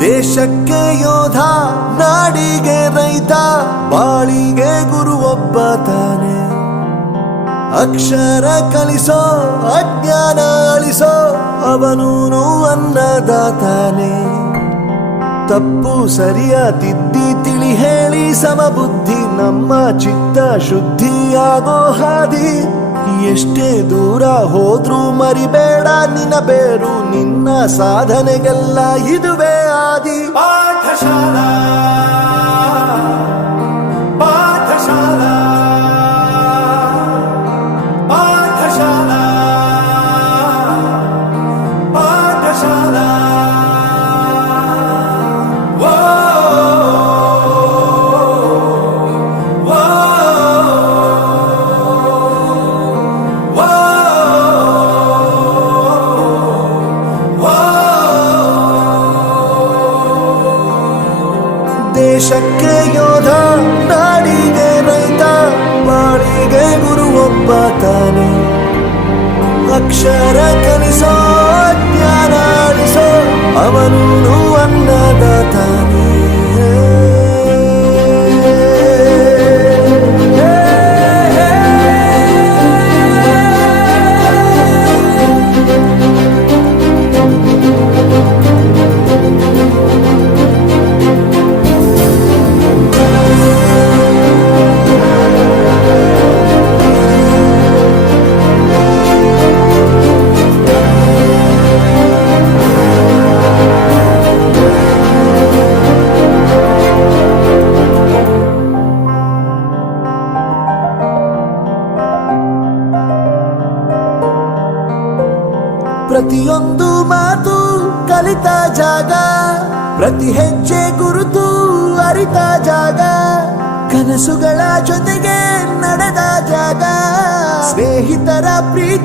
ದೇಶಕ್ಕೆ ಯೋಧ, ನಾಡಿಗೆ ರೈತ, ಬಾಳಿಗೆ ಗುರು ಒಬ್ಬ ತಾನೆ. ಅಕ್ಷರ ಕಲಿಸೋ, ಅಜ್ಞಾನ ಅಳಿಸೋ, ಅವನೂನು ಅನ್ನದಾತಾನೆ. ತಪ್ಪು ಸರಿಯ ತಿದ್ದಿ ತಿಳಿ ಹೇಳಿ ಸಮಬುದ್ಧಿ, ನಮ್ಮ ಚಿತ್ತ ಶುದ್ಧಿಯಾಗೋ ಹಾದಿ. ಎಷ್ಟೇ ದೂರ ಹೋದ್ರೂ ಮರಿಬೇಡ ನಿನ್ನ ಬೇರು, ನಿನ್ನ ಸಾಧನೆಗೆಲ್ಲ ಇದುವೇ ಆದಿ. ಪಾಠಶಾಲಾ ಪಾಠಶಾಲಾ ಪಾಠಶಾಲಾ ಪಾಠಶಾಲಾ. ದೇಶಕ್ಕೆ ಯೋಧ, ನಾಡಿಗೆ ರೈತ, ಬಾಳಿಗೆ ಗುರು ಒಬ್ಬ ತಾನೆ. ಅಕ್ಷರ ಕಲಿಸೋ, ಜ್ಞಾನ ಅಳಿಸೋ, ಅವನೂನು ಅನ್ನದಾತಾನೆ. ಪ್ರತಿಯೊಂದು ಮಾತು ಕಲಿತ ಜಾಗ, ಪ್ರತಿ ಹೆಜ್ಜೆ ಗುರುತು ಅರಿತ ಜಾಗ, ಕನಸುಗಳ ಜೊತೆಗೆ ನಡೆದ ಜಾಗ, ಸ್ನೇಹಿತರ ಪ್ರೀತಿ